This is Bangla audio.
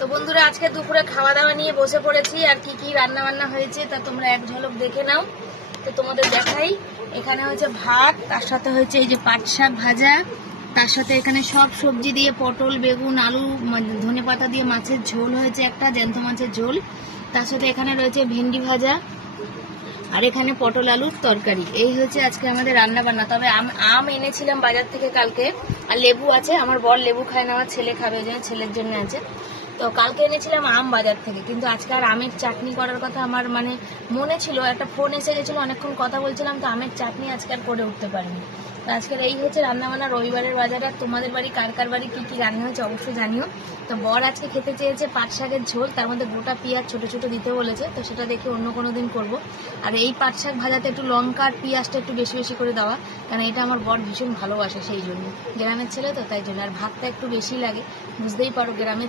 তো বন্ধুরা আজকে দুপুরে খাওয়া দাওয়া নিয়ে বসে পড়েছি। আর কি কি রান্না বান্না হয়েছে তা তোমরা এক ঝলক দেখে নাও। তো তোমাদের দেখাই, এখানে হয়েছে ভাত, তার সাথে হয়েছে এই যে পাট শাক ভাজা, তার সাথে এখানে সব সবজি দিয়ে পটল, বেগুন, আলু, ধনেপাতা দিয়ে মাছের ঝোল হয়েছে, একটা জ্যান্ত মাছের ঝোল। তার সাথে এখানে রয়েছে ভেন্ডি ভাজা, আর এখানে পটল আলুর তরকারি। এই হচ্ছে আজকে আমাদের রান্না বান্না। তবে আম এনেছিলাম বাজার থেকে কালকে, আর লেবু আছে। আমার বর লেবু খায় না, আমার ছেলে খাবে, ওই জন্য ছেলের জন্য আছে। তো কালকে এনেছিলাম আম বাজার থেকে, কিন্তু আজকে আর আমের চাটনি করার কথা আমার মনে ছিল। একটা ফোন এসে গেছিলো, অনেকক্ষণ কথা বলছিলাম, তো আমের চাটনি আজকে আর করে উঠতে পারিনি। তো আজকের এই হচ্ছে রান্নাবান্না, রবিবারের বাজার। আর তোমাদের বাড়ি কার কার বাড়ি কী কী রান্না হয়েছে অবশ্যই জানিও। তো বর আজকে খেতে চেয়েছে পাট শাকের ঝোল, তার মধ্যে গোটা পেঁয়াজ ছোটো ছোটো দিতে বলেছে, তো সেটা দেখে অন্য কোনো দিন করবো। আর এই পাট শাক ভাজাতে একটু লঙ্কা আর পেঁয়াজটা একটু বেশি বেশি করে দেওয়া, কারণ এটা আমার বর ভীষণ ভালোবাসে, সেই জন্য। গ্রামের ছেলে তো, তাই জন্য। আর ভাতটা একটু বেশি লাগে, বুঝতেই পারো গ্রামের